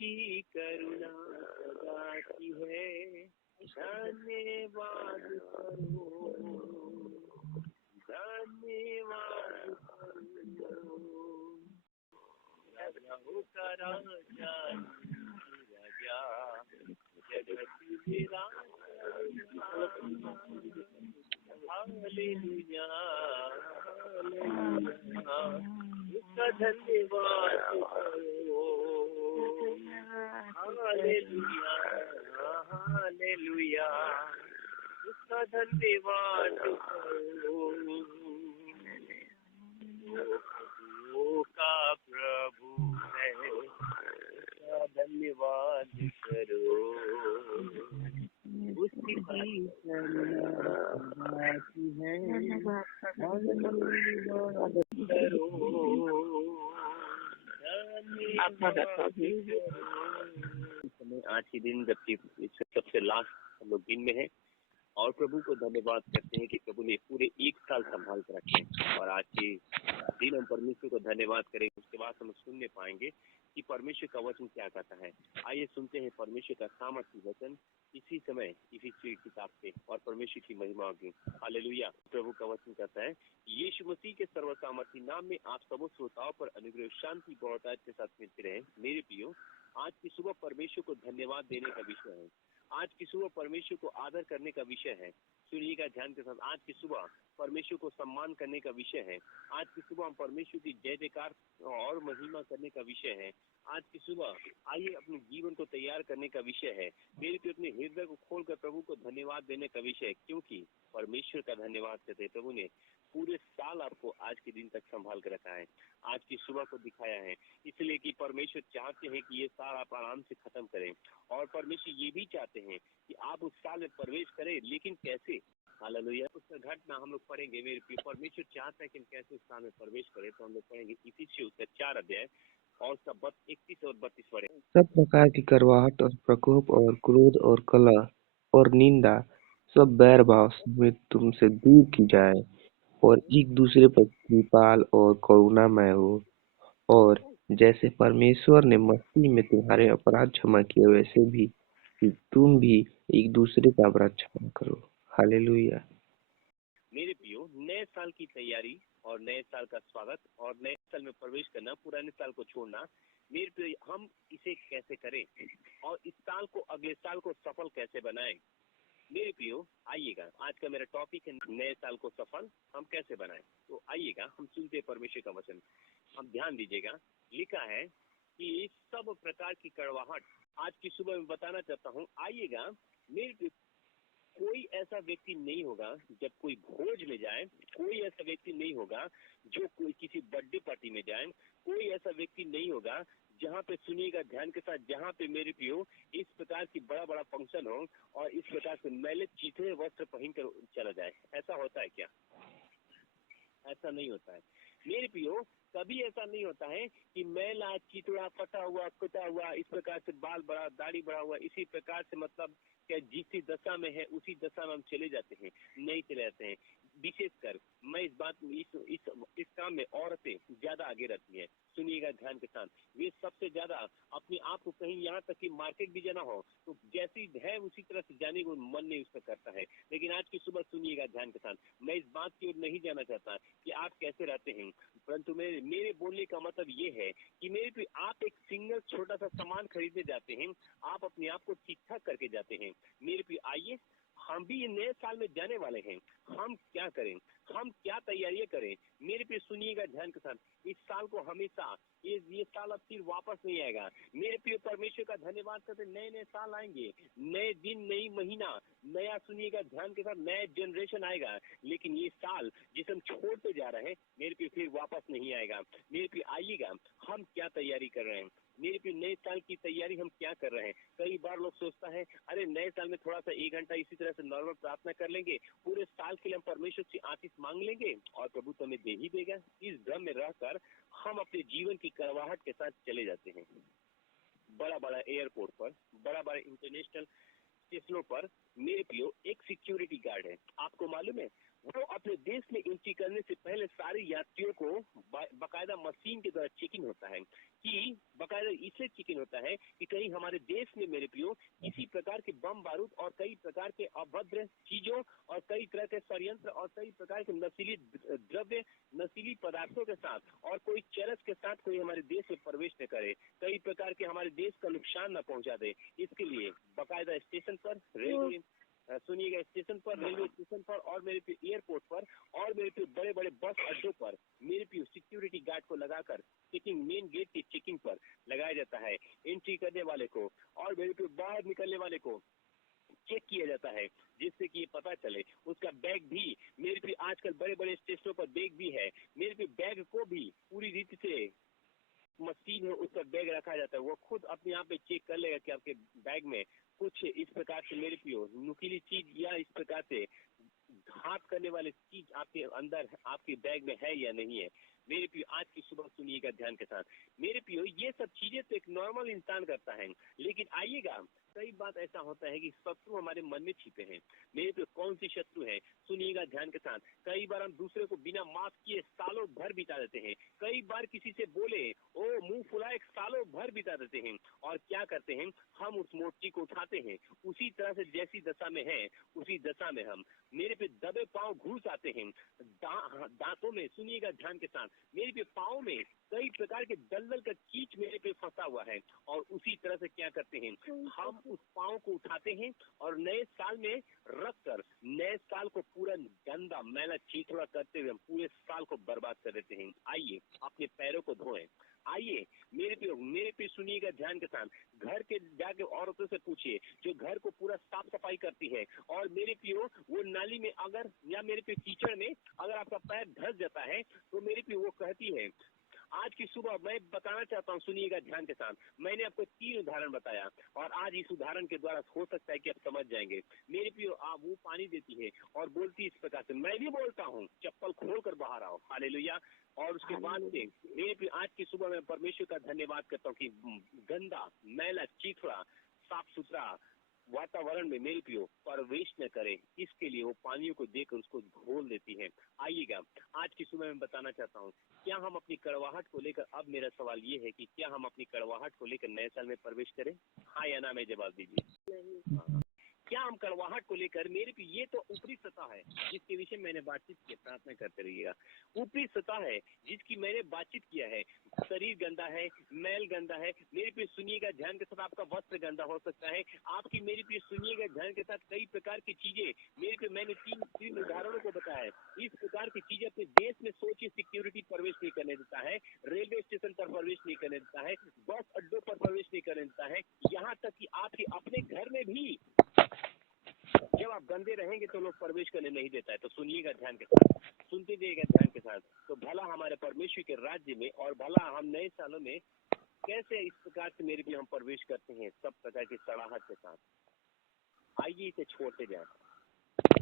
उसकी करुणा सदा की है, धन्यवाद करो, धन्यवाद करो। राजाओं का राजा, राजा जगत मेरा हालेलुया, हालेलुया, उसका धन्यवाद करो, हालेलुया, हालेलुया, उसका धन्यवाद करो। प्रभुओं का प्रभु है, उसका धन्यवाद करो, उसकी करुणा है, धन्यवाद करो, समय आज के दिन जबकि सबसे लास्ट हम लोग दिन में है और प्रभु को धन्यवाद करते हैं कि प्रभु ने पूरे एक साल संभाल कर रखे और आज के दिन हम परमेश्वर को धन्यवाद करेंगे। उसके बाद हम सुनने पाएंगे कि परमेश्वर का वचन क्या कहता है। आइए सुनते हैं परमेश्वर का सामर्थ्य वचन इसी समय इसी किताब से और परमेश्वर की महिमा होगी। हालेलुया। प्रभु का वचन कहता है, यीशु मसीह के सर्वसामर्थी नाम में आप सब श्रोताओं पर अनुग्रह शांति बहुतायत के साथ मिलते रहे। मेरे प्रियो, आज की सुबह परमेश्वर को धन्यवाद देने का विषय है। आज की सुबह परमेश्वर को आदर करने का विषय है। सुनिएगा ध्यान के साथ। आज की सुबह परमेश्वर को सम्मान करने का विषय है। आज की सुबह हम परमेश्वर की जय जयकार और महिमा करने का विषय है। आज की सुबह आइए अपने जीवन को तैयार करने का विषय है। मेरे को अपने हृदय को खोलकर प्रभु को धन्यवाद देने का विषय है, क्योंकि परमेश्वर का धन्यवाद करते हैं। प्रभु ने पूरे साल आपको आज के दिन तक संभाल कर रखा है, आज की सुबह को दिखाया है, इसलिए कि परमेश्वर चाहते हैं कि ये साल आप आराम से खत्म करें और परमेश्वर ये भी चाहते हैं कि आप उस साल में प्रवेश करें, लेकिन कैसे। हालेलुया। उसका घटना हम लोग पढ़ेंगे। मेरे प्रिय, परमेश्वर चाहता है कि हम कैसे उस साल में प्रवेश करें, तो हम लोग पढ़ेंगे इफिसियों उसका 4 अध्याय और उसका 31 और 32 पढ़े। सब प्रकार की करवाहट और प्रकोप और क्रोध और कलह और निंदा सब बैर भाव समेत तुमसे दूर की जाए और एक दूसरे पर कृपाल और करुणामय हो। और जैसे परमेश्वर ने मसीह में तुम्हारे अपराध क्षमा किए, वैसे भी तुम भी एक दूसरे का अपराध क्षमा करो। हालेलुया। मेरे प्रियो, नए साल की तैयारी और नए साल का स्वागत और नए साल में प्रवेश करना, पुराने साल को छोड़ना, मेरे प्रियो हम इसे कैसे करें और इस साल को, अगले साल को सफल कैसे बनाएं। मेरे प्रियो आइएगा, आज का मेरा टॉपिक है नए साल को सफल हम कैसे बनाएं। तो आइएगा हम सुनते हैं परमेश्वर का वचन। हम ध्यान दीजिएगा, लिखा है कि सब प्रकार की कड़वाहट, आज की सुबह में बताना चाहता हूँ। आइएगा मेरे प्रियो, कोई ऐसा व्यक्ति नहीं होगा जब कोई भोज में जाए, कोई ऐसा व्यक्ति नहीं होगा जो कोई किसी बर्थडे पार्टी में जाए, कोई ऐसा व्यक्ति नहीं होगा जहाँ पे, सुनिएगा ध्यान के साथ, जहाँ पे मेरे प्रियो इस प्रकार की बड़ा बड़ा फंक्शन हो और इस प्रकार से मैले चीथे वस्त्र पहन कर चला जाए। ऐसा होता है क्या? ऐसा नहीं होता है मेरे प्रियो। कभी ऐसा नहीं होता है कि मैला चितड़ा फटा हुआ कुटा हुआ इस प्रकार से बाल बड़ा दाढ़ी बड़ा हुआ इसी प्रकार से, मतलब क्या जिस दशा में है उसी दशा में हम चले जाते हैं, नहीं चले जाते हैं। विशेषकर मैं इस बात इस काम में औरतें ज्यादा आगे रहती हैं। सुनिएगा ध्यान के साथ, वे सबसे ज्यादा अपने आप को कहीं, यहाँ तक कि मार्केट भी जाना हो तो जैसी है उसी तरह से जाने को मन नहीं उसका करता है। लेकिन आज की सुबह सुनिएगा ध्यान के साथ, मैं इस बात की ओर नहीं जाना चाहता कि आप कैसे रहते हैं, परंतु मेरे बोलने का मतलब ये है कि मेरे पे आप एक सिंगल छोटा सा सामान खरीदने जाते हैं, आप अपने आप को ठीक ठाक करके जाते हैं। मेरे पे आइए, हम भी ये नए साल में जाने वाले हैं, हम क्या करें, हम क्या तैयारियां करें। मेरे पे सुनिएगा ध्यान के साथ, इस साल को हमेशा ये साल अब फिर वापस नहीं आएगा। मेरे प्रिय परमेश्वर का धन्यवाद करते, नए नए साल आएंगे, नए दिन, नई महीना, नया, सुनिएगा ध्यान के साथ, नया जनरेशन आएगा। लेकिन ये साल जिसे हम छोड़ते जा रहे हैं मेरे पे फिर वापस नहीं आएगा। मेरे पे आइएगा, हम क्या तैयारी कर रहे हैं, मेरे पे नए साल की तैयारी हम क्या कर रहे हैं। कई बार लोग सोचता है, अरे नए साल में थोड़ा सा 1 घंटा इसी तरह से नॉर्मल प्रार्थना कर लेंगे, पूरे साल के लिए हम परमेश्वर से आशीष मांग लेंगे और प्रभु तो हमें दे ही देगा। इस भ्रम में रहकर हम अपने जीवन की करवाहट के साथ चले जाते हैं। बड़ा बड़ा एयरपोर्ट पर, बड़ा बड़ा इंटरनेशनल स्टेशनों पर मेरे प्रियो एक सिक्योरिटी गार्ड है। आपको मालूम है, वो अपने देश में एंट्री करने से पहले सारे यात्रियों को बाकायदा मशीन के द्वारा चेकिंग होता है कि बाकायदा इसलिए चेकिंग होता है कि कहीं हमारे देश में मेरे प्रियो किसी प्रकार के बम बारूद और कई प्रकार के अभद्र चीजों और कई तरह के षड्यंत्र और कई प्रकार के नशीली द्रव्य नशीली पदार्थों के साथ और कोई चरस के साथ कोई हमारे देश में प्रवेश न करे, कई प्रकार के हमारे देश का नुकसान न पहुंचा दे। इसके लिए बाकायदा स्टेशन पर रेलवे सुनिएगा, स्टेशन पर, रेलवे स्टेशन पर और मेरे पे एयरपोर्ट पर और मेरे पे बड़े बड़े बस अड्डों पर मेरे पे सिक्योरिटी गार्ड को लगाकर चेकिंग, मेन गेट की चेकिंग पर लगाया जाता है। एंट्री करने वाले को और मेरे पे बाहर निकलने वाले को चेक किया जाता है, जिससे कि ये पता चले उसका बैग भी मेरे पे आजकल बड़े बड़े स्टेशनों पर बैग भी है, मेरे पे बैग को भी पूरी रीति से मशीन है उसका बैग रखा जाता है, वो खुद अपने आप पे चेक कर लेगा कि आपके बैग में कुछ इस प्रकार से मेरे पियो नुकीली चीज या इस प्रकार से घात करने वाली चीज आपके अंदर आपके बैग में है या नहीं है। मेरे पियो आज की सुबह सुनिएगा ध्यान के साथ, मेरे पियो ये सब चीजें तो एक नॉर्मल इंसान करता है, लेकिन आइएगा कई बात ऐसा होता है कि शत्रु हमारे मन में छिपे हैं। मेरे पे कौन सी शत्रु है सुनिएगा ध्यान के साथ। कई बार हम दूसरे को बिना माफ किए सालों भर बिता देते हैं, कई बार किसी से बोले ओ मुंह फुलाए सालों भर बिता देते हैं और क्या करते हैं हम उस मोर्ची को उठाते हैं, उसी तरह से जैसी दशा में है उसी दशा में हम मेरे पे दबे पांव घुस आते हैं दांतों में। सुनिएगा ध्यान के साथ, मेरे पे पांव में कई प्रकार के दलदल का कीच मेरे पे फंसा हुआ है और उसी तरह से क्या करते हैं हम उस पांव को उठाते हैं और नए साल में रख कर नए साल को पूरा गंदा मैला चीथड़ा करते हुए हम पूरे साल को बर्बाद कर देते हैं। आइए अपने पैरों को धोएं, आइए मेरे पे सुनिएगा ध्यान के साथ, घर के जाके औरतों से पूछिए जो घर को पूरा साफ सफाई करती है और मेरे पियो वो नाली में अगर या मेरे पे कीचड़ में अगर आपका पैर धंस जाता है तो मेरे पे वो कहती है। आज की सुबह मैं बताना चाहता हूँ सुनिएगा ध्यान के साथ, मैंने आपको 3 उदाहरण बताया और आज इस उदाहरण के द्वारा हो सकता है कि आप समझ जाएंगे। मेरे पियो आप वो पानी देती है और बोलती इस प्रकार से, मैं भी बोलता हूँ चप्पल खोल कर बाहर आओ, हालेलुया। और उसके बाद से मेरे पियो आज की सुबह मैं परमेश्वर का धन्यवाद करता हूँ कि गंदा मैला चीथड़ा साफ सुथरा वातावरण में मेरे पियो प्रवेश न करे, इसके लिए वो पानियों को देकर उसको घोल देती है। आइएगा आज की सुबह मैं बताना चाहता हूँ, क्या हम अपनी कड़वाहट को लेकर, अब मेरा सवाल ये है कि क्या हम अपनी कड़वाहट को लेकर नए साल में प्रवेश करें? हाँ या ना में जवाब दीजिए। हाँ। क्या हम कड़वाहट को लेकर, मेरे पे ये तो ऊपरी सतह है जिसके विषय मैंने बातचीत की, प्रार्थना करते रहिएगा। ऊपरी सतह है जिसकी मैंने बातचीत किया है, शरीर गंदा है, मैल गंदा है, मेरे पे सुनिएगा ध्यान के साथ आपका वस्त्र गंदा हो सकता है, आपकी मेरे पे सुनिएगा ध्यान के साथ कई प्रकार की चीजें मेरे पे मैंने तीन उदाहरणों को बताया। इस प्रकार की चीजें अपने देश में सोचिए, सिक्योरिटी प्रवेश नहीं करने देता है, रेलवे स्टेशन पर प्रवेश नहीं करने देता है, बस अड्डों पर प्रवेश नहीं करने देता है, यहाँ तक कि आपके अपने घर में भी जब आप गंदे रहेंगे तो लोग प्रवेश करने नहीं देता है। तो सुनिएगा ध्यान के साथ, सुनते जाइएगा ध्यान के साथ, तो भला हमारे परमेश्वर के राज्य में और भला हम नए सालों में कैसे इस प्रकार से मेरे भी हम प्रवेश करते हैं सब प्रकार की सड़ाहट के साथ। आइए इसे छोड़ते जाए।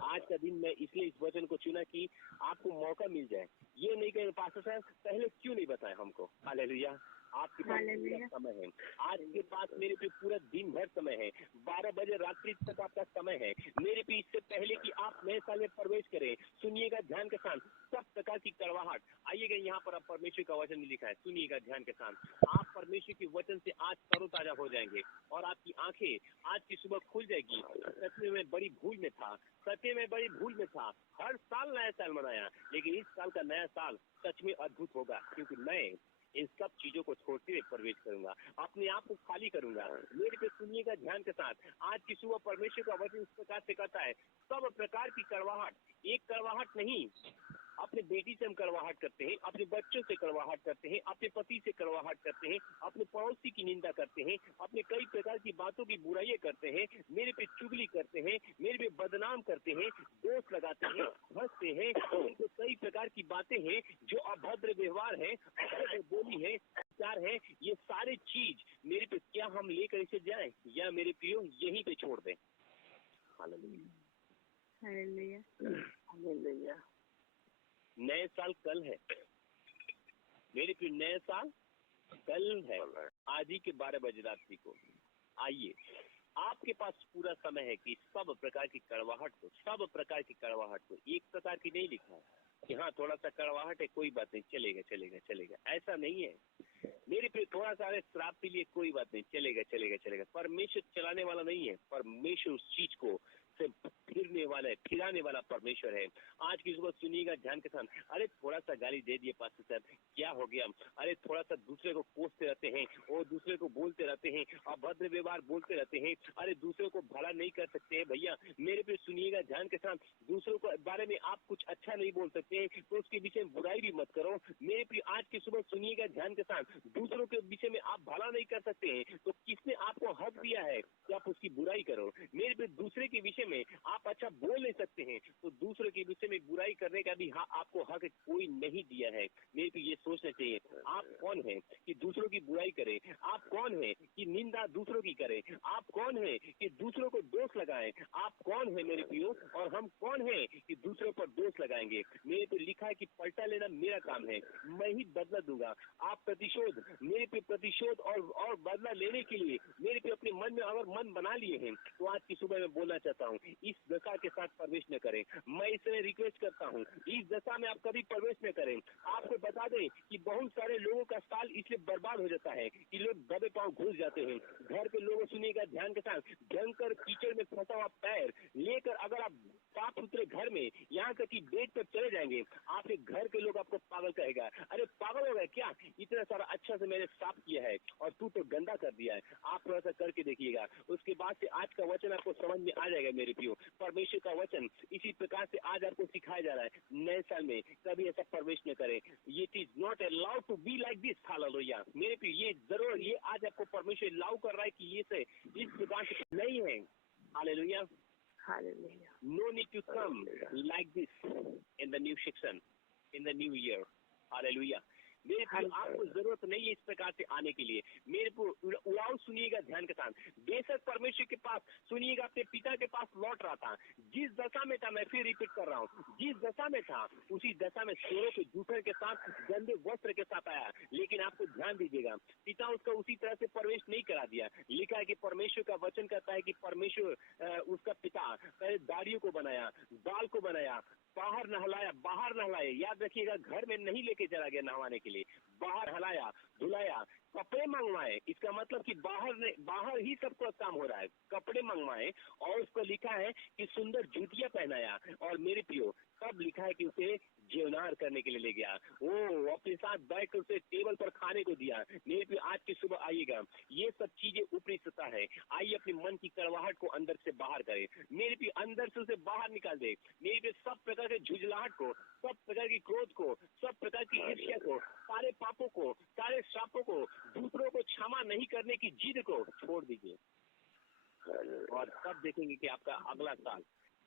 आज का दिन मैं इसलिए इस वचन को चुना कि आपको मौका मिल जाए, ये नहीं कहें पास्टर साहब पहले क्यों नहीं बताया हमको। हालेलुया, आपके पास पूरा समय है, आज के पास मेरे पे पूरा दिन भर समय है, 12 बजे रात्रि तक आपका समय है मेरे पे, इससे पहले कि आप नए साल में प्रवेश करें। सुनिएगा ध्यान के साथ, सब प्रकार की कड़वाहट, आइएगा यहाँ पर आप परमेश्वर का वचन लिखा है, सुनिएगा ध्यान के साथ, आप परमेश्वर के वचन से आज तरोताजा हो जाएंगे और आपकी आंखें आज की सुबह खुल जाएगी। सच में मैं बड़ी भूल में था, सच में बड़ी भूल में था, हर साल नया साल मनाया, लेकिन इस साल का नया साल सच में अद्भुत होगा क्योंकि मैं इन सब चीजों को छोड़ते हुए प्रवेश करूंगा, अपने आप को खाली करूंगा। मेरे पे सुनिएगा ध्यान के साथ, आज की सुबह परमेश्वर का वचन इस प्रकार से कहता है, सब प्रकार की कड़वाहट, एक कड़वाहट नहीं, अपने बेटी से हम कड़वाहट करते हैं, अपने बच्चों से कड़वाहट करते हैं, अपने पति से कड़वाहट करते हैं, अपने पड़ोसी की निंदा करते हैं, अपने कई प्रकार की बातों की बुराइयां करते हैं, मेरे पे चुगली करते हैं, मेरे पे बदनाम करते हैं, दोष लगाते हैं, हंसते हैं, तो कई प्रकार की बातें हैं जो अभद्र व्यवहार है, अभद्र बोली है, विचार है, ये सारी चीज मेरे पे क्या हम लेकर इसे जाएं या मेरे प्रियो यहीं पे छोड़ दें? Hallelujah, hallelujah. नए साल कल है मेरे प्रिय, नए साल कल है, आज ही के 12 बजे रात्रि को। आइए, आपके पास पूरा समय है कि सब प्रकार की कड़वाहट को एक प्रकार की नहीं लिखा है कि हाँ थोड़ा सा कड़वाहट है, कोई बात नहीं, चलेगा चलेगा चलेगा, ऐसा नहीं है। मेरे पे थोड़ा सा श्राप के लिए कोई बात नहीं, चलेगा चलेगा चलेगा। परमेश्वर चलाने वाला नहीं है, परमेश्वर उस चीज को से फिराने वाला परमेश्वर है। आज की सुबह सुनिएगा ध्यान के साथ। अरे थोड़ा सा गाली दे दिए पास्टर साहब, क्या हो गया? अरे थोड़ा सा दूसरे को कोसते रहते हैं और दूसरे को बोलते रहते हैं, अभद्र व्यवहार बोलते रहते हैं। अरे दूसरे को भला नहीं कर सकते हैं भैया, मेरे पे सुनिएगा ध्यान के साथ। दूसरों के बारे में आप कुछ अच्छा नहीं बोल सकते हैं तो उसके विषय में बुराई भी मत करो। मेरे पे आज की सुबह सुनिएगा ध्यान के साथ। दूसरों के विषय में आप भला नहीं कर सकते हैं तो किसने आपको हक दिया है कि आप उसकी बुराई करो? मेरे पे दूसरे के विषय में आप अच्छा बोल नहीं सकते हैं तो दूसरे के विषय में बुराई करने का भी आपको हक कोई नहीं दिया है। मेरे को ये सोचना चाहिए, आप कौन है कि दूसरों की बुराई करें? आप कौन है कि निंदा दूसरों की करें? आप कौन है कि दूसरों को दोष लगाएं? आप कौन है मेरे प्रियो? और हम कौन है कि दूसरों पर दोष लगाएंगे? मेरे पे लिखा है कि पलटा लेना मेरा काम है, मैं ही बदला दूंगा। आप प्रतिशोध, मेरे पे प्रतिशोध और बदला लेने के लिए मेरे पे अपने मन में अगर मन बना लिए हैं तो आज की सुबह में बोलना चाहता हूँ, इस दशा के साथ प्रवेश न करें। मैं इसमें रिक्वेस्ट करता हूँ, इस दशा में आप कभी प्रवेश न करें। आपको बता दें कि बहुत सारे लोगों का साल इसलिए बर्बाद हो जाता है कि लोग दबे पांव घुस जाते हैं। घर के लोगों सुनिएगा ध्यान के साथ, भयंकर कीचड़ में फंसा हुआ पैर लेकर अगर आप साफ सुथरे घर में यहाँ तक कि बेड पर चले जाएंगे, आपके घर के लोग आपको पागल कहेगा। अरे पागल हो गए क्या? इतना सारा अच्छा से मैंने साफ किया है और तू तो गंदा कर दिया है। आप थोड़ा सा करके देखिएगा, उसके बाद से आज का वचन आपको समझ में आ जाएगा मेरे प्रियो। परमेश्वर का वचन इसी प्रकार से आज आपको सिखाया जा रहा है। नए साल में कभी ऐसा प्रवेश न करें। ये चीज not allowed to be like this. Hallelujah मेरे प्रियो, ये जरूर ये आज आपको परमेश्वर अलाउ कर रहा है कि ये से इस प्रकार से नहीं है। Hallelujah, Hallelujah. no need to come like this in the new section, in the new year. Hallelujah. मेरे प्रियो, आपको जरूरत नहीं है इस प्रकार से आने के लिए। मेरे को उड़ाओ सुनिएगा ध्यान के साथ। बेशक परमेश्वर के पास सुनिएगा, अपने पिता के पास लौट रहा था। जिस दशा में था, मैं फिर रिपीट कर रहा हूँ, जिस दशा में था उसी दशा में चोरों के दूसरे के साथ, गंदे वस्त्र के साथ आया। लेकिन आपको ध्यान दीजिएगा, पिता उसका उसी तरह से प्रवेश नहीं करा दिया। लिखा है कि परमेश्वर का वचन कहता है कि परमेश्वर उसका पिता पहले दाढ़ियों को बनाया, बाल को बनाया, बाहर नहलाया। याद रखिएगा, घर में नहीं लेके चला गया नहवाने के लिए, बाहर नहलाया, धुलाया, कपड़े मंगवाए। इसका मतलब कि बाहर ही सबको काम हो रहा है। कपड़े मंगवाए और उसको लिखा है कि सुंदर जूतियां पहनाया। और मेरे प्रियो, तब लिखा है कि उसे जेवनार करने के लिए ले गया। वो अपने साथ बैठ कर उसे टेबल पर खाने को दिया। मेरे प्रियो, आज की सुबह आइएगा, ये सब चीजें ऊपरी सतह है। आइए अपने मन की कड़वाहट को अंदर से बाहर करें। मेरे प्रियो, अंदर से उसे बाहर निकाल दे। मेरे प्रियो, सब प्रकार के झुंझलाहट को, सब प्रकार की क्रोध को, सब प्रकार की ईर्ष्या को, सारे पापों को, सारे श्रापों को, दूसरों को क्षमा नहीं करने की जिद को छोड़ दीजिए। और तब देखेंगे कि आपका अगला साल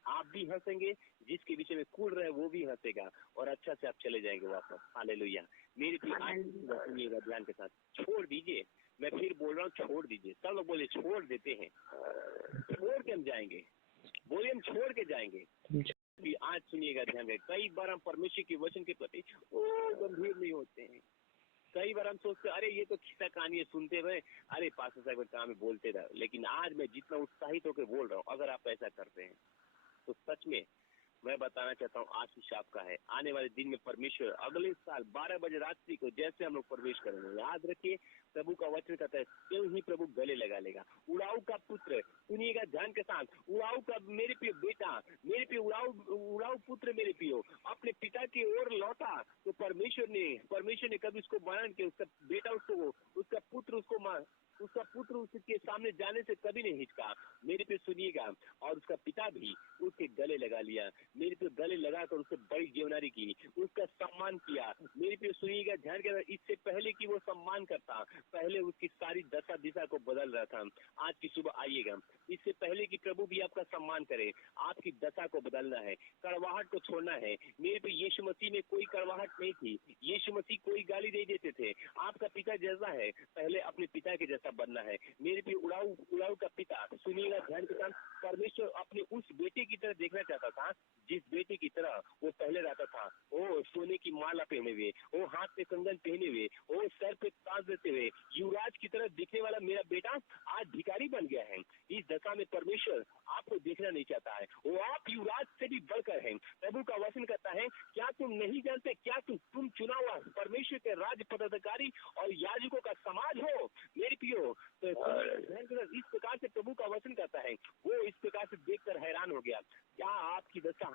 आप भी हंसेंगे, जिसके विषय में कूद रहे वो भी हंसेगा और अच्छा से आप चले जाएंगे वापस। हालेलुया। मेरे भी आज सुनिएगा ध्यान के साथ, छोड़ दीजिए। मैं फिर बोल रहा हूँ, छोड़ दीजिए। सब लोग बोले छोड़ देते हैं, छोड़ के हम जाएंगे। बोले हम छोड़ के जाएंगे। भी आज सुनिएगा ध्यान रहे, कई बार हम परमेश्वर के वचन के प्रति गंभीर नहीं होते हैं। कई बार हम सोचते अरे ये तो किस्सा कहानी सुनते हुए, अरे पास्टर साहब काम बोलते रहो। लेकिन आज मैं जितना उत्साहित होकर बोल रहा हूँ, अगर आप ऐसा करते हैं तो सच में मैं बताना चाहता हूँ, आशीष आपका है। आने वाले दिन में परमेश्वर अगले साल 12 बजे रात्रि को जैसे हम लोग प्रवेश करेंगे, याद रखिए प्रभु का वचन कहता है क्यों ही प्रभु गले लगा लेगा। उड़ाऊ का पुत्र सुनिएगा ध्यान के साथ, उड़ाऊ का मेरे प्रिय बेटा, मेरे प्रिय उड़ाऊ पुत्र मेरे प्रियो अपने पिता की ओर लौटा तो परमेश्वर ने कभी उसको बयान किया, उसका बेटा उसका पुत्र उसके सामने जाने से कभी नहीं हिचका। मेरे पे सुनिएगा, और उसका पिता भी उसके गले लगा लिया। मेरे पे गले लगाकर उससे बड़ी जेवनारी की, उसका सम्मान किया। मेरे पे सुनिएगा ध्यान के, इससे पहले कि वो सम्मान करता, पहले उसकी सारी दशा दिशा को बदल रहा था। आज की सुबह आइएगा, इससे पहले कि प्रभु भी आपका सम्मान करे, आपकी दशा को बदलना है, कड़वाहट को छोड़ना है। मेरे पे यीशु मसीह में कोई कड़वाहट नहीं थी, यीशु मसीह कोई गाली नहीं देते थे। आपका पिता जैसा है, पहले अपने पिता के जैसा बनना है। मेरे भी उड़ाऊ का पिता सुनिएगा ध्यान के साथ, परमेश्वर अपने उस बेटे की तरह देखना चाहता था जिस बेटे की तरह वो पहले रहता था। वो सोने की माला पहने हुए, वो हाथ पे कंगन पहने हुए, वो सर पे ताज देते हुए युवराज की तरह दिखने वाला मेरा बेटा आज भिखारी बन दशा में परमेश्वर आपको देखना नहीं चाहता है। वो आप युवराज से भी बढ़कर है। प्रभु का वचन कहता है, क्या तुम नहीं जानते, क्या तुम चुना हुआ परमेश्वर के राज्य पदाधिकारी और याजकों का समाज हो। मेरे प्रियो, तो इस प्रकार से प्रभु का वचन कहता है। वो इस प्रकार से देखकर हैरान हो गया। क्या आपकी दशा,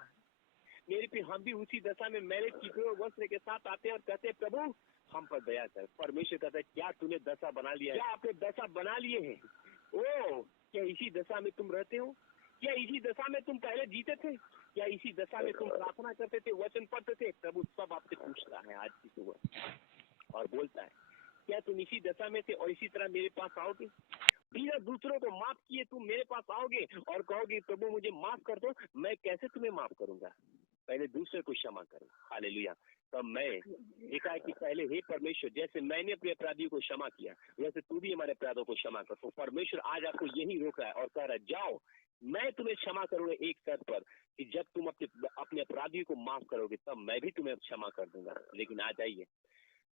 मेरे पे हम भी उसी दशा में मेरे चिकने वस्त्र के साथ आते हैं और कहते हैं, प्रभु हम पर दया कर। परमेश्वर कहता है, क्या तूने दशा बना लिया है? क्या आपने दशा बना लिए हैं? ओ, क्या इसी दशा में तुम रहते हो? क्या इसी दशा में तुम पहले जीते थे? क्या इसी दशा में तुम प्रार्थना करते थे, वचन पढ़ते थे? प्रभु सब आपसे पूछता है आज की सुबह और बोलता है, क्या तुम इसी दशा में थे और इसी तरह मेरे पास आओगे? बिना दूसरों को माफ किए तुम मेरे पास आओगे और कहोगे, प्रभु मुझे माफ कर दो। मैं कैसे तुम्हें माफ करूंगा? पहले दूसरे को क्षमा करो। हालेलुया। तब मैं एकाएक पहले, हे परमेश्वर, जैसे मैंने अपने अपराधियों को क्षमा किया, वैसे तू भी हमारे अपराधों को क्षमा कर। तो परमेश्वर आज आपको यही रोक रहा है और कह रहा है, जाओ, मैं तुम्हें क्षमा करूंगा एक शर्त पर, कि जब तुम अपने अपराधियों को माफ करोगे तब मैं भी तुम्हें क्षमा कर दूंगा। लेकिन आज आइए,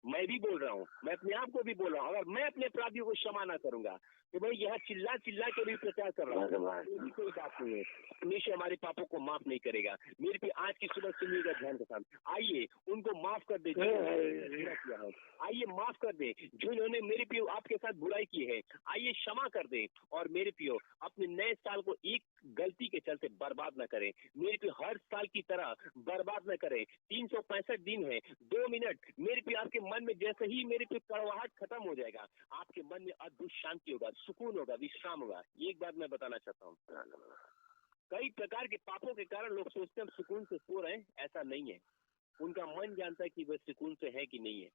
मैं भी बोल रहा हूँ, मैं अपने आप को भी बोल रहा हूँ, अगर मैं अपने अपराधियों को क्षमा ना करूंगा तो भाई यहाँ चिल्ला चिल्ला के भी प्रचार कर रहा हूँ, कोई बात नहीं है। परमेश्वर हमारे पापों को माफ नहीं करेगा। मेरे पे आज की सुबह सुनिएगा ध्यान के साथ। आइए उनको माफ कर दे, आइए माफ कर दे जो इन्होंने मेरे पियो आपके साथ बुराई की है। आइए क्षमा कर दे और मेरे पियो अपने नए साल को एक गलती के चलते बर्बाद न करें। मेरे पियो हर साल की तरह बर्बाद न करें। 365 दिन है, 2 मिनट मेरे पियो आपके मन में जैसे ही मेरे पियो कड़वाहट खत्म हो जाएगा, आपके मन में अद्भुत शांति होगा, सुकून होगा, विश्राम होगा। एक बात मैं बताना चाहता हूँ, कई प्रकार के पापों के कारण लोग सोचते हैं हम सुकून से सो रहे हैं। ऐसा नहीं है। उनका मन जानता है कि वह सुकून से है कि नहीं है।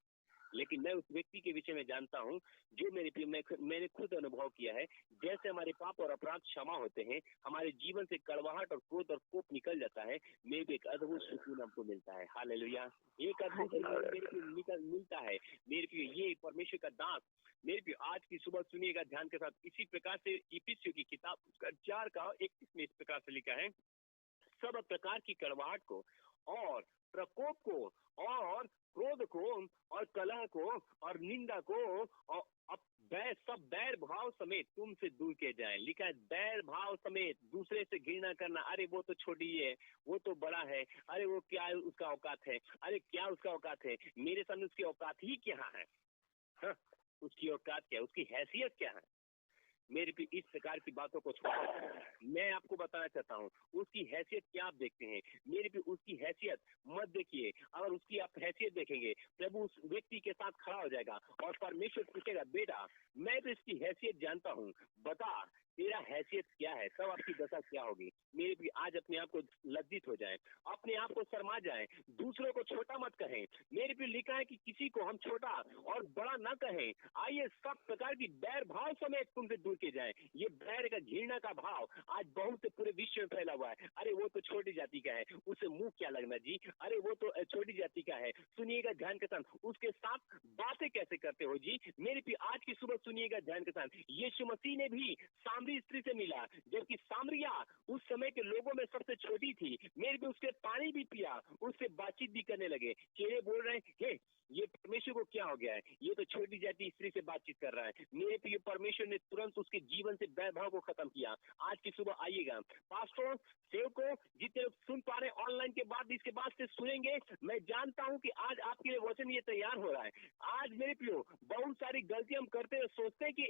लेकिन मैं उस व्यक्ति के विषय में जानता हूँ जो मैंने खुद अनुभव किया है। जैसे हमारे पाप और अपराध क्षमा होते हैं, हमारे जीवन से कड़वाहट और क्रोध और कोप निकल जाता है, मेरे को एक अद्भुत सुकून हमको मिलता है। हालेलुया। एक अद्भुत मेरे को मिलता है। मेरे को ये परमेश्वर का दास, मेरे को आज की सुबह सुनिएगा ध्यान के साथ। इसी प्रकार से इफिसियों की किताब उसका 4:21 में इस प्रकार से लिखा है, सब प्रकार की कड़वाहट को और प्रकोप को और क्रोध को और कलह को और निंदा को और सब बैर भाव समेत तुमसे दूर किए जाए। लिखा है बैर भाव समेत, दूसरे से घृणा करना। अरे वो तो छोटी है, वो तो बड़ा है, अरे वो क्या उसका औकात है, अरे क्या उसका औकात है, मेरे सामने उसकी औकात ही क्या है? हाँ, उसकी औकात क्या है, उसकी हैसियत क्या है? मेरे भी इस प्रकार की बातों को छोड़ मैं आपको बताना चाहता हूँ उसकी हैसियत क्या आप देखते हैं। मेरे भी उसकी हैसियत मत देखिए। अगर उसकी आप हैसियत देखेंगे, प्रभु उस व्यक्ति के साथ खड़ा हो जाएगा और परमेश्वर पूछेगा, बेटा मैं तो इसकी हैसियत जानता हूँ, बता तेरा हैसियत क्या है, तब आपकी दशा क्या होगी। मेरे भी आज अपने आप को लज्जित हो जाए, अपने आप को शर्मा जाए, दूसरों को छोटा मत कहें। मेरे भी लिखा है कि किसी को हम छोटा और बड़ा न कहें। आइए सब प्रकार की बैर भाव समेत तुमसे दूर के जाए। ये बैर का, घृणा का भाव आज बहुत से पूरे विश्व में फैला हुआ है। अरे वो तो छोटी जाति का है, उसे मुंह क्या लगना जी, अरे वो तो छोटी जाति का है। सुनिएगा ध्यान के साथ, उसके साथ बातें कैसे करते हो जी। मेरे भी आज की सुबह सुनिएगा ध्यान के साथ, यीशु मसीह ने भी सामरी स्त्री से मिला, जबकि सामरिया उस समय के लोगों में सबसे छोटी थी। मेरे भी उसके पानी भी पिया, उससे बातचीत भी करने लगे। चेहरे बोल रहे हैं, हे ये परमेश्वर को क्या हो गया है, ये तो छोटी जाति स्त्री से बातचीत कर रहा है। मेरे प्रिय परमेश्वर ने तुरंत उसके जीवन से वैभव को खत्म किया। आज की सुबह आइएगा, पास्टर सेवकों जितने लोग सुन पा रहे ऑनलाइन के बाद, इसके बाद से सुनेंगे, मैं जानता हूं कि आज आपके लिए वचन ये तैयार हो रहा है। आज मेरे प्रियो बहुत सारी गलतियां हम करते हैं, सोचते हैं कि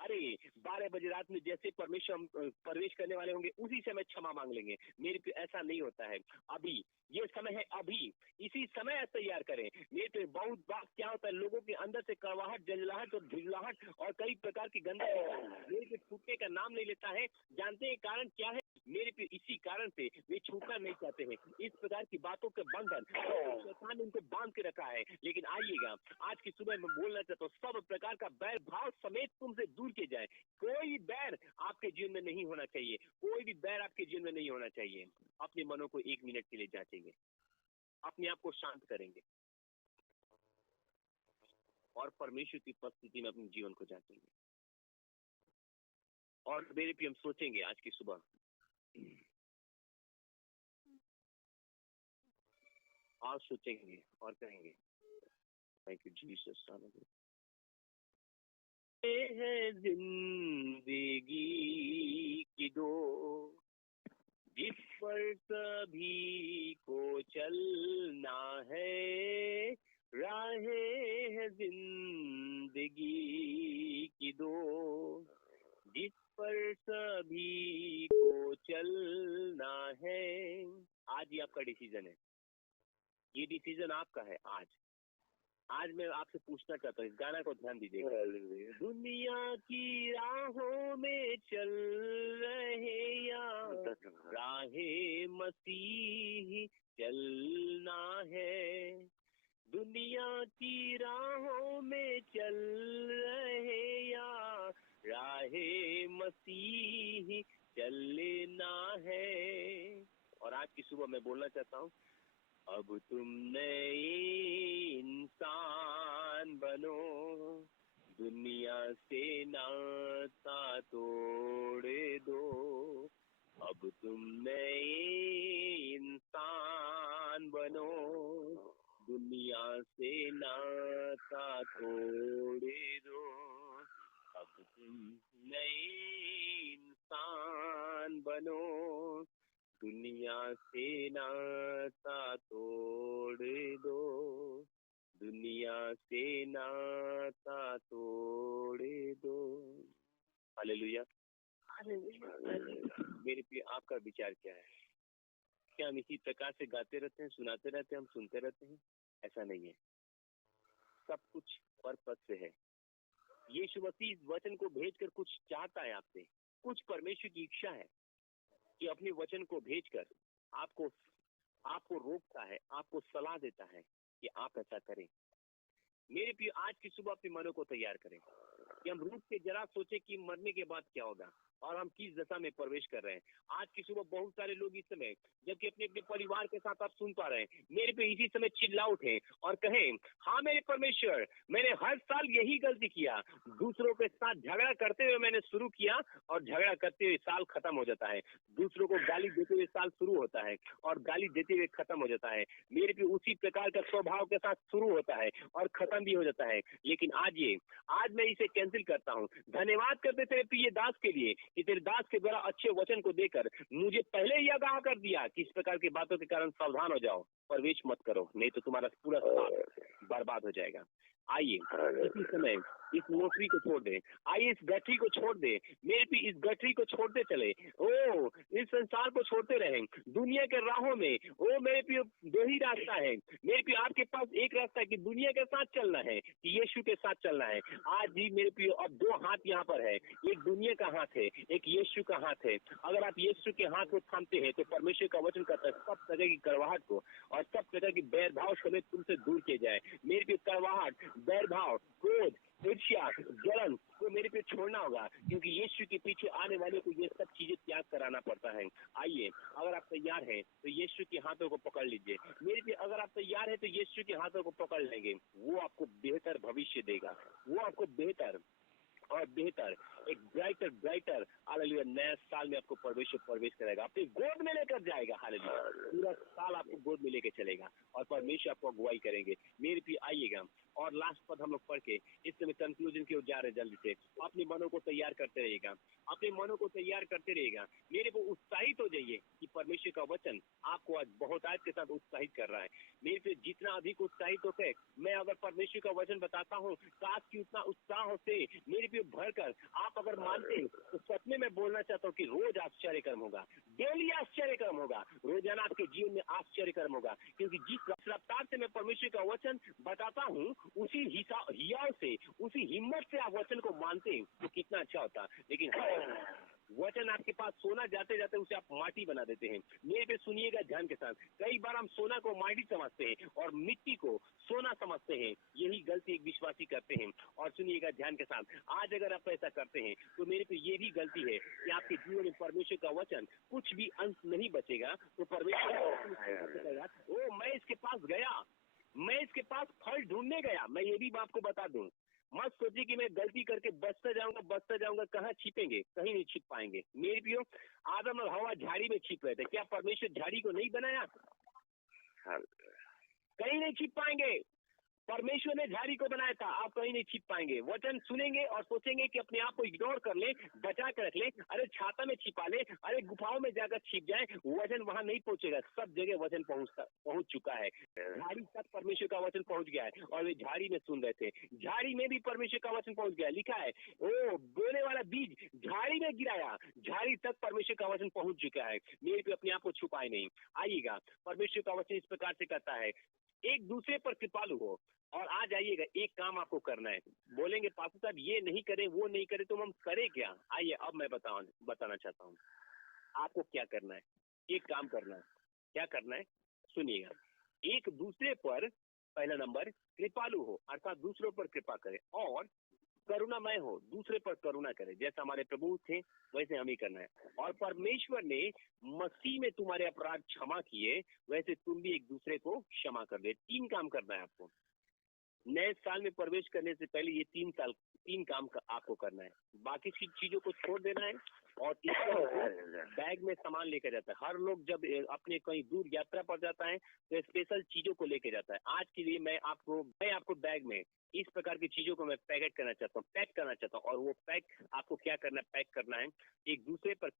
अरे 12 बजे रात में जैसे परमेश्वर हम प्रवेश करने वाले होंगे उसी समय क्षमा मांग लेंगे। मेरे प्रियो ऐसा नहीं होता है। अभी ये समय है, अभी इसी समय तैयार करें। मेरे प्रियो बहुत बात क्या होता है, लोगों के अंदर से कड़वाहट, जंजलाहट और झुंझलाहट और कई प्रकार की गंदा मेरे पे छूटने का नाम नहीं लेता है। जानते हैं कारण क्या है? मेरे पे इसी कारण से वे छूटना नहीं चाहते हैं। इस प्रकार की बातों के बंधन शैतान ने उनको बांध के रखा है। लेकिन आइएगा, आज की सुबह मैं बोलना चाहता हूँ, सब प्रकार का बैर भाव समेत तुमसे दूर के जाए। कोई बैर आपके जीवन में नहीं होना चाहिए, कोई भी बैर आपके जीवन में नहीं होना चाहिए। अपने मनों को 1 मिनट के लिए जांचेंगे, अपने आप को शांत करेंगे और परमेश्वर की उपस्थिति में अपने जीवन को जांचेंगे। और मेरे भी हम सोचेंगे आज की सुबह, और सोचेंगे और कहेंगे, थैंक यू जीसस। है जिंदगी की पर सभी को चलना है। आज ही आपका डिसीजन है, ये डिसीजन आपका है। आज मैं आपसे पूछना चाहता हूँ, इस गाना को ध्यान दीजिएगा। दुनिया की राहों में चल रहे या राहे मसीह चलना है। दुनिया की राहों में चल रहे या राहे मसीह चलना है। और आज की सुबह मैं बोलना चाहता हूँ, अब तुम नए इंसान बनो, दुनिया से नाता तोड़ दो। अब तुम नए इंसान बनो, दुनिया से नाता तोड़ दो। अब तुम नए इंसान बनो, दुनिया से नाता तोड़ दो। दुनिया से नाता तोड़ दो। हालेलुया। मेरे प्रिय, आपका विचार क्या है? क्या हम इसी प्रकार से गाते रहते हैं, सुनाते रहते हैं, हम सुनते रहते हैं? ऐसा नहीं है, सब कुछ पर्पस से है। यीशु मसीह इस वचन को भेजकर कुछ चाहता है आपसे, कुछ परमेश्वर की इच्छा है कि अपने वचन को भेजकर आपको रोकता है, आपको सलाह देता है कि आप ऐसा करें। मेरे प्रिय, आज की सुबह अपने मनों को तैयार करें कि हम रुक के जरा सोचे कि मरने के बाद क्या होगा और हम किस दशा में प्रवेश कर रहे हैं। आज की सुबह बहुत सारे लोग इस समय, जबकि अपने अपने परिवार के साथ आप सुन पा रहे हैं, मेरे पे इसी समय चिल्ला उठे और कहें, हाँ मेरे परमेश्वर, मैंने हर साल यही गलती किया। दूसरों के साथ झगड़ा करते हुए मैंने शुरू किया और झगड़ा करते हुए साल खत्म हो जाता है। दूसरों को गाली देते हुए साल शुरू होता है और गाली देते हुए खत्म हो जाता है। मेरे पे उसी प्रकार का स्वभाव के साथ शुरू होता है और खत्म भी हो जाता है। लेकिन आज मैं इसे कैंसिल करता हूँ। धन्यवाद करते तेरे प्रिय दास के लिए कि तेरे दास के द्वारा अच्छे वचन को देकर मुझे पहले ही आगाह कर दिया कि इस प्रकार की बातों के कारण सावधान हो जाओ, प्रवेश मत करो, नहीं तो तुम्हारा पूरा साल बर्बाद हो जाएगा। आइए इसी समय इस नौकरी को छोड़ दे, आइए इस गठरी को छोड़ दे, मेरे भी इस गठरी को छोड़ते चले, ओ इस संसार को छोड़ते रहें। दुनिया के राहों में ओ मेरे भी दो ही रास्ता है। मेरे भी आपके पास एक रास्ता है कि दुनिया के साथ चलना है कि यीशु के साथ चलना है। आज भी मेरे प्रियो, अब दो हाथ यहाँ पर है, एक दुनिया का हाथ है, एक यीशु का हाथ है। अगर आप यीशु के हाथ को थामते हैं तो परमेश्वर का वचन कहता है सब तरह की कड़वाहट को और सब प्रकार की बैरभाव समेत तुमसे दूर किए जाए। मेरे पे कड़वाहट, बैरभाव, क्रोध, ईर्ष्या, जलन को मेरे पे छोड़ना होगा, क्योंकि यीशु के पीछे आने वाले को ये सब चीजें त्याग कराना पड़ता है। आइए, अगर आप तैयार हैं तो यीशु के हाथों को पकड़ लीजिए। मेरे पे अगर आप तैयार हैं तो यीशु के हाथों को पकड़ लेंगे, वो आपको बेहतर भविष्य देगा, वो आपको बेहतर और बेहतर एक ब्राइटर हालेलुया नया साल में आपको प्रवेश कराएगा, अपनी गोद में लेकर जाएगा। हालेलुया, पूरा साल आपको गोद में लेकर चलेगा और परमेश्वर आपको अगुवाई करेंगे। मेरे भी आइएगा और लास्ट पद हम लोग पढ़ के इस समय कंक्लूजन की ओर जा रहे जल्दी से। अपने मनों को तैयार करते रहिएगा, अपने मनों को तैयार करते रहिएगा। मेरे को उत्साहित हो जाइए कि परमेश्वर का वचन आपको आज बहुत आज के साथ उत्साहित कर रहा है। मेरे पे जितना अधिक उत्साहित होते मैं अगर परमेश्वर का वचन बताता हूँ, काश की उतना उत्साह से मेरे पे भरकर आप अगर मानते हैं तो सच में मैं बोलना चाहता हूँ कि रोज आश्चर्यकर्म होगा, डेली आश्चर्यकर्म होगा, रोजाना आपके जीवन में आश्चर्यकर्म होगा। क्योंकि जिस रफ्तार से मैं परमेश्वर का वचन बताता हूँ उसी हियाव से, उसी हिम्मत से आप वचन को मानते हैं तो कितना अच्छा होता। लेकिन वचन आपके पास सोना जाते जाते उसे आप माटी बना देते हैं। मेरे पे सुनिएगा ध्यान के साथ, कई बार हम सोना को माटी समझते हैं और मिट्टी को सोना समझते हैं, यही गलती एक विश्वासी करते हैं। और सुनिएगा ध्यान के साथ, आज अगर आप ऐसा करते हैं तो मेरे पे ये भी गलती है कि आपके जीवन में परमेश्वर का वचन कुछ भी अंश नहीं बचेगा। तो परमेश्वर ओ मैं इसके पास गया, मैं इसके पास फल ढूंढने गया। मैं ये भी आपको बता दूं, मत सोचिए कि मैं गलती करके बचता जाऊंगा, कहाँ छिपेंगे, कहीं नहीं छिप पाएंगे। मेरे प्रियो, आदम और हवा झाड़ी में छिप रहे थे, क्या परमेश्वर झाड़ी को नहीं बनाया? कहीं नहीं छिप पाएंगे। परमेश्वर ने झाड़ी को बनाया था, आप कहीं नहीं छिप पाएंगे। वचन सुनेंगे और सोचेंगे कि अपने आप को इग्नोर कर ले, बचा कर रख ले, अरे छाता में छिपा ले, अरे गुफाओं में जाकर छिप जाए, वचन वहां नहीं पहुंचेगा। सब जगह वचन पहुंच चुका है। झाड़ी तक परमेश्वर का वचन पहुंच गया है और वे झाड़ी में सुन रहे थे। झाड़ी में भी परमेश्वर का वचन पहुंच गया। लिखा है, ओ बोने वाला बीज झाड़ी में गिराया, झाड़ी तक परमेश्वर का वचन पहुंच चुका है। मेरे पे अपने आप को छुपाए नहीं। आइएगा, परमेश्वर का वचन इस प्रकार से कहता है, एक दूसरे पर कृपालु हो। और आ जाइएगा, एक काम आपको करना है। बोलेंगे पास्टर साहब ये नहीं करे, वो नहीं करे, तो हम करें क्या? आइए अब मैं बताना चाहता हूँ आपको क्या करना है। एक काम करना है। क्या करना है सुनिएगा। एक दूसरे पर पहला नंबर कृपालु हो, अर्थात दूसरों पर कृपा करे, और करुणामय हो, दूसरे पर करुणा करे। जैसा हमारे प्रभु थे वैसे हम ही करना है। और परमेश्वर ने मसीह में तुम्हारे अपराध क्षमा किए, वैसे तुम भी एक दूसरे को क्षमा कर दे। 3 काम करना है आपको। नए साल में प्रवेश करने से पहले ये 3 काम आपको करना है। बाकी चीजों को छोड़ देना है और बैग में सामान लेकर जाता है। हर लोग जब अपने कहीं दूर यात्रा पर जाता है तो स्पेशल चीजों को लेकर जाता है। आज के लिए मैं आपको बैग में इस प्रकार की चीजों को मैं पैक करना चाहता हूँ। और वो पैक आपको क्या करना है, पैक करना है। एक दूसरे पर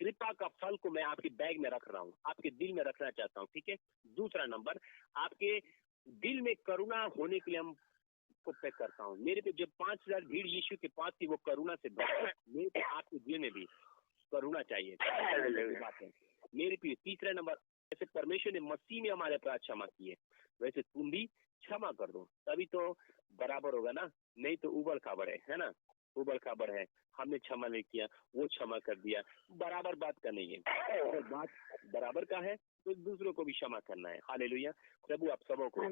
कृपा का फल को मैं आपके बैग में रख रहा हूँ, आपके दिल में रखना चाहता हूँ। ठीक है। दूसरा नंबर, आपके दिल में करुणा होने के लिए हम को पैक करता हूँ। मेरे पे जब 5000 भीड़ यीशु के पास थी, वो करुणा से भर। मेरे पे आपके दिल में भी करुणा चाहिए। बात है मेरे पे। तीसरा नंबर, जैसे परमेश्वर ने मसीह में हमारे अपराध क्षमा किए, वैसे तुम भी क्षमा कर दो, तभी तो बराबर होगा ना। नहीं तो उबड़ खाबड़ है ना। उबड़ खाबड़ है, हमने क्षमा नहीं किया, वो क्षमा कर दिया, बराबर बात का नहीं है। अगर बात बराबर का है तो दूसरों को भी क्षमा करना है। हालेलुया। प्रभु आप सबों को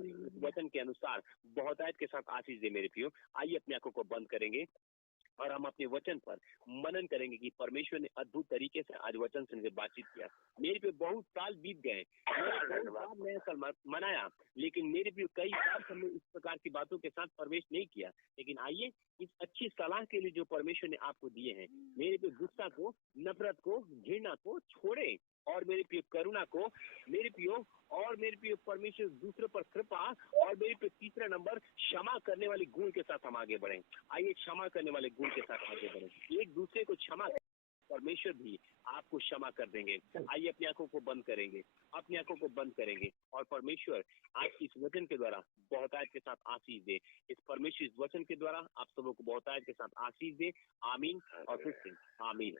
वचन के अनुसार बहुतायत के साथ आशीष दे। मेरे प्रियो, आइए अपने आंखों को बंद करेंगे और हम अपने वचन पर मनन करेंगे कि परमेश्वर ने अद्भुत तरीके से आज वचन से बातचीत किया। मेरे पे बहुत साल बीत गए, नया साल मनाया, लेकिन मेरे पे कई बार हमने इस प्रकार की बातों के साथ प्रवेश नहीं किया। लेकिन आइए, इस अच्छी सलाह के लिए जो परमेश्वर ने आपको दिए हैं, मेरे पे गुस्सा को, नफरत को, घृणा को छोड़े और मेरे प्रिय करुणा को, मेरे प्रियो, और मेरे प्रिय परमेश्वर दूसरे पर कृपा, और मेरे पे तीसरा नंबर क्षमा करने वाले गुण के साथ हम आगे बढ़े। आइए क्षमा करने वाले गुण के साथ आगे बढ़े। एक दूसरे को क्षमा, परमेश्वर भी आपको क्षमा कर देंगे। आइए अपनी आंखों को बंद करेंगे, अपनी आंखों को बंद करेंगे और परमेश्वर आज इस वचन के द्वारा बहुतायत के साथ आशीष दे। इस परमेश्वर इस वचन के द्वारा आप सबों को बहुतायत के साथ आशीष दे। आमीन और फिर से आमीन।